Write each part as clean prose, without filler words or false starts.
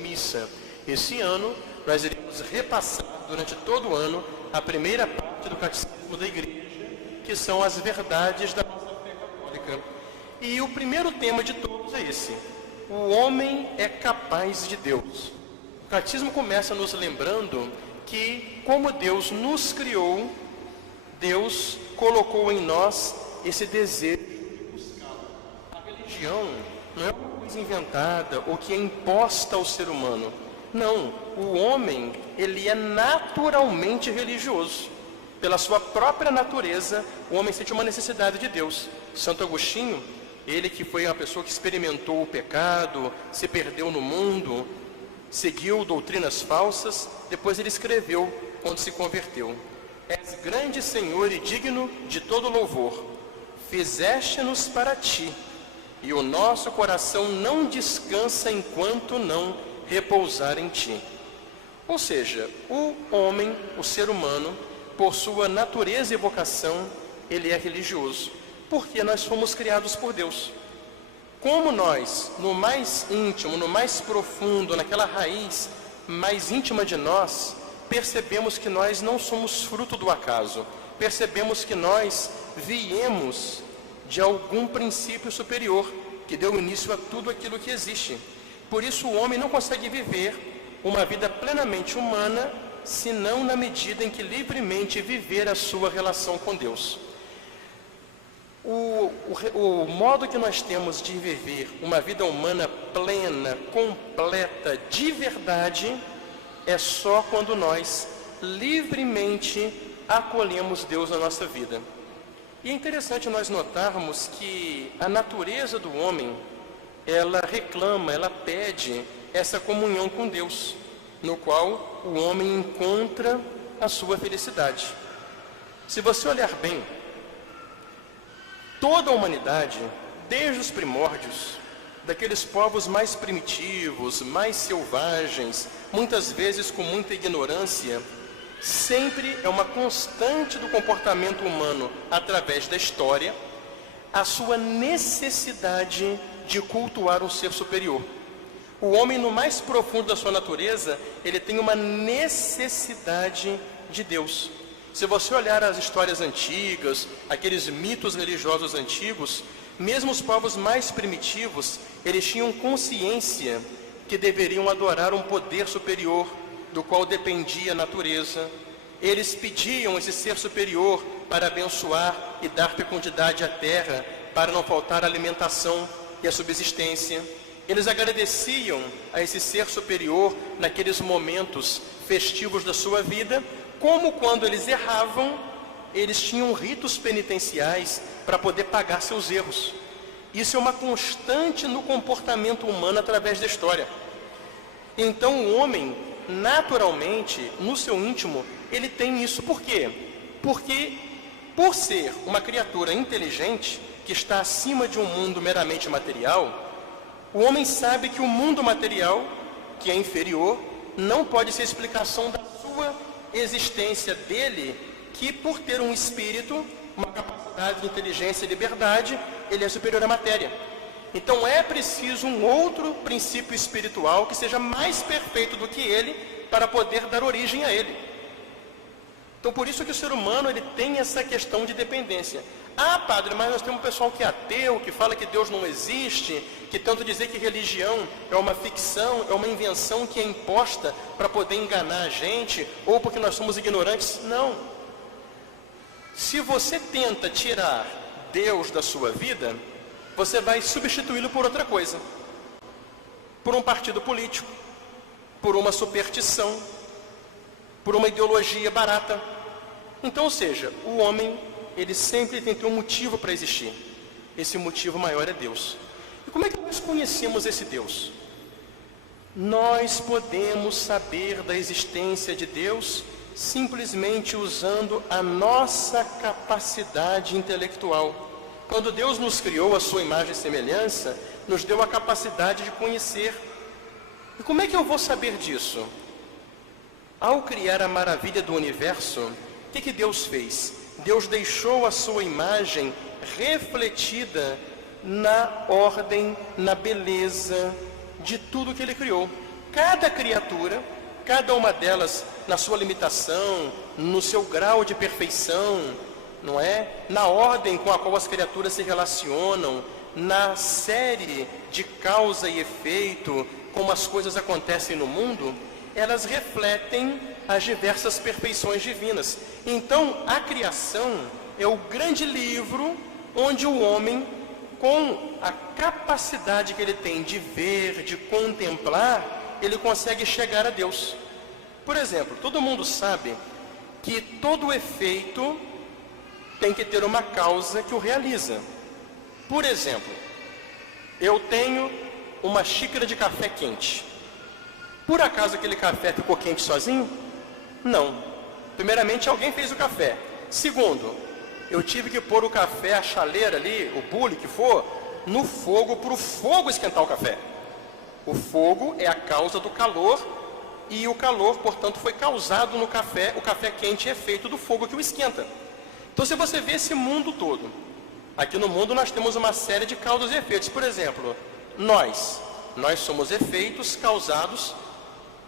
Missa. Esse ano, nós iremos repassar durante todo o ano a primeira parte do Catecismo da Igreja, que são as verdades da nossa fé católica. E o primeiro tema de todos é esse: o homem é capaz de Deus. O Catecismo começa nos lembrando que, como Deus nos criou, Deus colocou em nós esse desejo de buscá-lo. A religião não é uma coisa inventada ou que é imposta ao ser humano. Não, o homem, ele é naturalmente religioso. Pela sua própria natureza, o homem sente uma necessidade de Deus. Santo Agostinho, ele que foi uma pessoa que experimentou o pecado, se perdeu no mundo, seguiu doutrinas falsas, depois ele escreveu, quando se converteu: És grande, Senhor, e digno de todo louvor. Fizeste-nos para ti, e o nosso coração não descansa enquanto não repousar em ti. Ou seja, o homem, o ser humano, por sua natureza e vocação, ele é religioso, porque nós fomos criados por Deus. Como nós, no mais íntimo, no mais profundo, naquela raiz mais íntima de nós, percebemos que nós não somos fruto do acaso, percebemos que nós viemos de algum princípio superior, que deu início a tudo aquilo que existe. Por isso o homem não consegue viver uma vida plenamente humana, senão na medida em que livremente viver a sua relação com Deus. O modo que nós temos de viver uma vida humana plena, completa, de verdade, é só quando nós livremente acolhemos Deus na nossa vida. E é interessante nós notarmos que a natureza do homem, ela reclama, ela pede essa comunhão com Deus, no qual o homem encontra a sua felicidade. Se você olhar bem, toda a humanidade, desde os primórdios, daqueles povos mais primitivos, mais selvagens, muitas vezes com muita ignorância, sempre é uma constante do comportamento humano, através da história, a sua necessidade de cultuar um ser superior. O homem, no mais profundo da sua natureza, ele tem uma necessidade de Deus. Se você olhar as histórias antigas, aqueles mitos religiosos antigos, mesmo os povos mais primitivos, eles tinham consciência que deveriam adorar um poder superior, do qual dependia a natureza. Eles pediam esse ser superior para abençoar e dar fecundidade à terra, para não faltar a alimentação e a subsistência. Eles agradeciam a esse ser superior naqueles momentos festivos da sua vida, como quando eles erravam, eles tinham ritos penitenciais para poder pagar seus erros. Isso é uma constante no comportamento humano através da história. Então o homem, naturalmente, no seu íntimo, ele tem isso. Por quê? Porque, por ser uma criatura inteligente, que está acima de um mundo meramente material, o homem sabe que o mundo material, que é inferior, não pode ser explicação da sua existência dele, que por ter um espírito, uma capacidade de inteligência e liberdade, ele é superior à matéria. Então é preciso um outro princípio espiritual que seja mais perfeito do que ele, para poder dar origem a ele. Então por isso que o ser humano, ele tem essa questão de dependência. Ah, padre, mas nós temos um pessoal que é ateu, que fala que Deus não existe, que tenta dizer que religião é uma ficção, é uma invenção que é imposta para poder enganar a gente, ou porque nós somos ignorantes. Não. Se você tenta tirar Deus da sua vida, você vai substituí-lo por outra coisa. Por um partido político, por uma superstição, por uma ideologia barata. Então, ou seja, o homem, ele sempre tem que ter um motivo para existir. Esse motivo maior é Deus. E como é que nós conhecemos esse Deus? Nós podemos saber da existência de Deus simplesmente usando a nossa capacidade intelectual. Quando Deus nos criou à sua imagem e semelhança, nos deu a capacidade de conhecer. E como é que eu vou saber disso? Ao criar a maravilha do universo, o que Deus fez? Deus deixou a sua imagem refletida na ordem, na beleza de tudo que Ele criou. cada criatura, cada uma delas na sua limitação, no seu grau de perfeição, não é? Na ordem com a qual as criaturas se relacionam, na série de causa e efeito, como as coisas acontecem no mundo, elas refletem as diversas perfeições divinas. Então, a criação é o grande livro onde o homem, com a capacidade que ele tem de ver, de contemplar, ele consegue chegar a Deus. Por exemplo, todo mundo sabe que todo efeito tem que ter uma causa que o realiza. Por exemplo, eu tenho uma xícara de café quente. Por acaso aquele café ficou quente sozinho? Não. Primeiramente, alguém fez o café. Segundo, eu tive que pôr o café, a chaleira ali, o bule que for, no fogo, para o fogo esquentar o café. O fogo é a causa do calor, e o calor, portanto, foi causado no café. O café quente é feito do fogo que o esquenta. Então, se você vê esse mundo todo, aqui no mundo nós temos uma série de causas e efeitos. Por exemplo, nós somos efeitos causados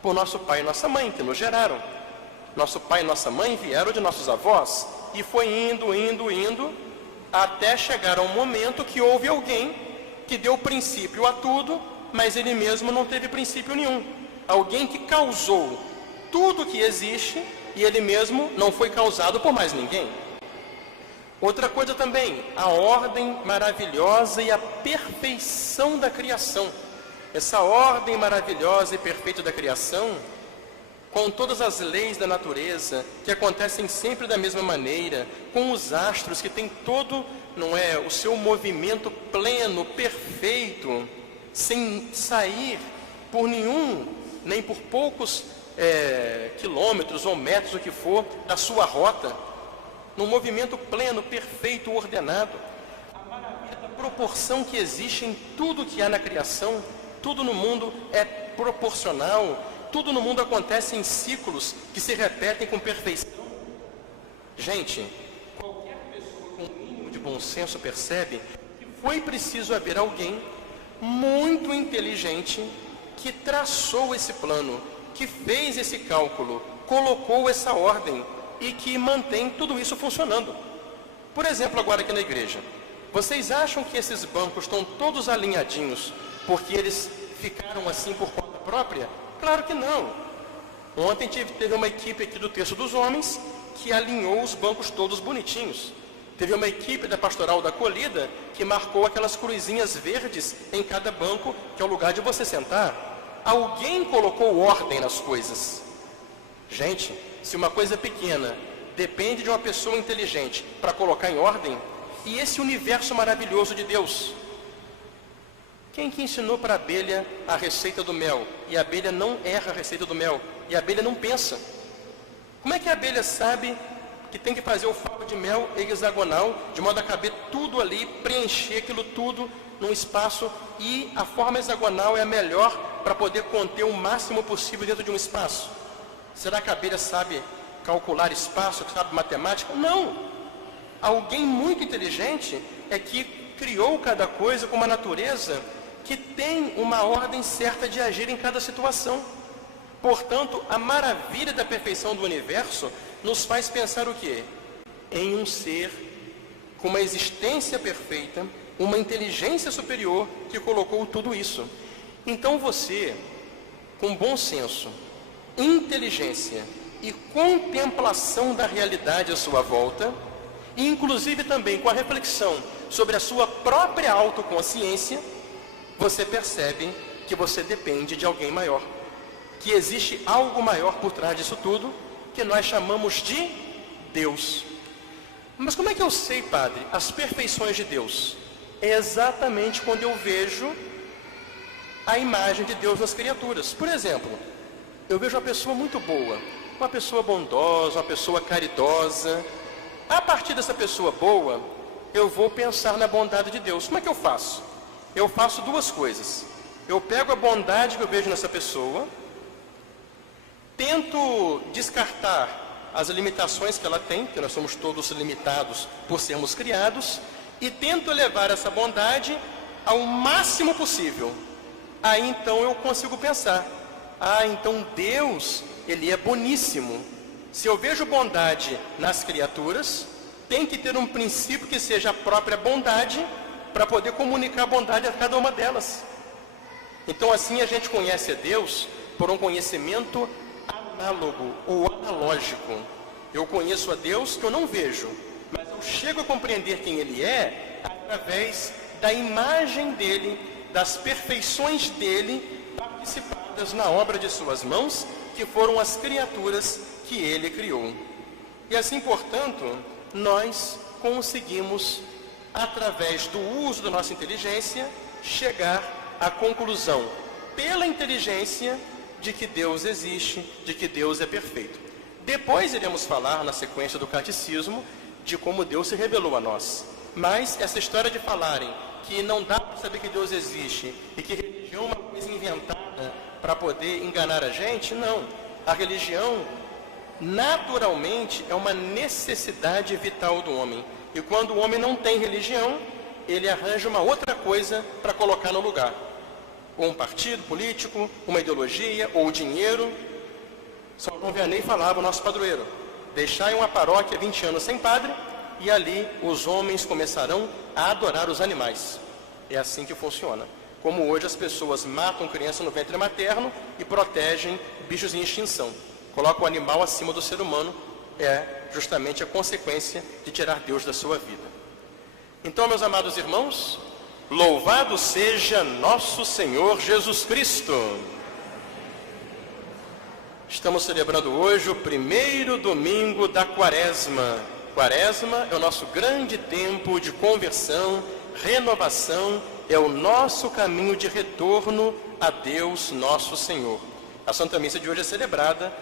por nosso pai e nossa mãe, que nos geraram. Nosso pai e nossa mãe vieram de nossos avós, e foi indo, até chegar a um momento que houve alguém que deu princípio a tudo, mas ele mesmo não teve princípio nenhum. Alguém que causou tudo que existe, e ele mesmo não foi causado por mais ninguém. Outra coisa também, a ordem maravilhosa e a perfeição da criação. Essa ordem maravilhosa e perfeita da criação, com todas as leis da natureza, que acontecem sempre da mesma maneira, com os astros que têm todo, não é, o seu movimento pleno, perfeito, sem sair por nenhum, nem por poucos quilômetros ou metros, o que for, da sua rota, num movimento pleno, perfeito, ordenado. A maravilha da proporção que existe em tudo que há na criação, tudo no mundo é proporcional, tudo no mundo acontece em ciclos que se repetem com perfeição. Gente, qualquer pessoa com o mínimo de bom senso percebe que foi preciso haver alguém muito inteligente que traçou esse plano, que fez esse cálculo, colocou essa ordem e que mantém tudo isso funcionando. Por exemplo, agora aqui na igreja, vocês acham que esses bancos estão todos alinhadinhos porque eles ficaram assim por conta própria? Claro que não. Ontem teve uma equipe aqui do Terço dos Homens que alinhou os bancos todos bonitinhos. Teve uma equipe da Pastoral da Acolhida que marcou aquelas cruzinhas verdes em cada banco, que é o lugar de você sentar. Alguém colocou ordem nas coisas. Gente, se uma coisa pequena depende de uma pessoa inteligente para colocar em ordem, e esse universo maravilhoso de Deus? Quem que ensinou para a abelha a receita do mel? E a abelha não erra a receita do mel. E a abelha não pensa. Como é que a abelha sabe que tem que fazer o favo de mel hexagonal, de modo a caber tudo ali, preencher aquilo tudo num espaço, e a forma hexagonal é a melhor para poder conter o máximo possível dentro de um espaço? Será que a abelha sabe calcular espaço, sabe matemática? Não! Alguém muito inteligente é que criou cada coisa com uma natureza que tem uma ordem certa de agir em cada situação. Portanto, a maravilha da perfeição do universo nos faz pensar o quê? Em um ser com uma existência perfeita, uma inteligência superior que colocou tudo isso. Então você, com bom senso, inteligência e contemplação da realidade à sua volta, e inclusive também com a reflexão sobre a sua própria autoconsciência, você percebe que você depende de alguém maior, que existe algo maior por trás disso tudo, que nós chamamos de Deus. Mas como é que eu sei, padre, as perfeições de Deus? É exatamente quando eu vejo a imagem de Deus nas criaturas. Por exemplo, eu vejo uma pessoa muito boa, uma pessoa bondosa, uma pessoa caridosa. A partir dessa pessoa boa, eu vou pensar na bondade de Deus. Como é que eu faço? Eu faço duas coisas. Eu pego a bondade que eu vejo nessa pessoa, tento descartar as limitações que ela tem, que nós somos todos limitados por sermos criados, e tento elevar essa bondade ao máximo possível. Aí então eu consigo pensar, então Deus, Ele é boníssimo. Se eu vejo bondade nas criaturas, tem que ter um princípio que seja a própria bondade, para poder comunicar a bondade a cada uma delas. Então assim a gente conhece a Deus por um conhecimento análogo ou analógico. Eu conheço a Deus que eu não vejo, mas eu chego a compreender quem Ele é através da imagem dEle, das perfeições dEle, participadas na obra de suas mãos, que foram as criaturas que Ele criou. E assim, portanto, nós conseguimos, através do uso da nossa inteligência, chegar à conclusão, pela inteligência, de que Deus existe, de que Deus é perfeito. Depois iremos falar, na sequência do catecismo, de como Deus se revelou a nós. Mas essa história de falarem que não dá para saber que Deus existe e que religião é uma coisa inventada para poder enganar a gente, não. A religião, naturalmente, é uma necessidade vital do homem. E quando o homem não tem religião, ele arranja uma outra coisa para colocar no lugar. Ou um partido político, uma ideologia, ou o dinheiro. São João Vianney falava, o nosso padroeiro: deixai uma paróquia 20 anos sem padre, e ali os homens começarão a adorar os animais. É assim que funciona. Como hoje as pessoas matam criança no ventre materno e protegem bichos em extinção. Coloca o animal acima do ser humano, é justamente a consequência de tirar Deus da sua vida. Então, meus amados irmãos, louvado seja nosso Senhor Jesus Cristo! Estamos celebrando hoje o primeiro domingo da Quaresma. Quaresma é o nosso grande tempo de conversão, renovação, é o nosso caminho de retorno a Deus, nosso Senhor. A Santa Missa de hoje é celebrada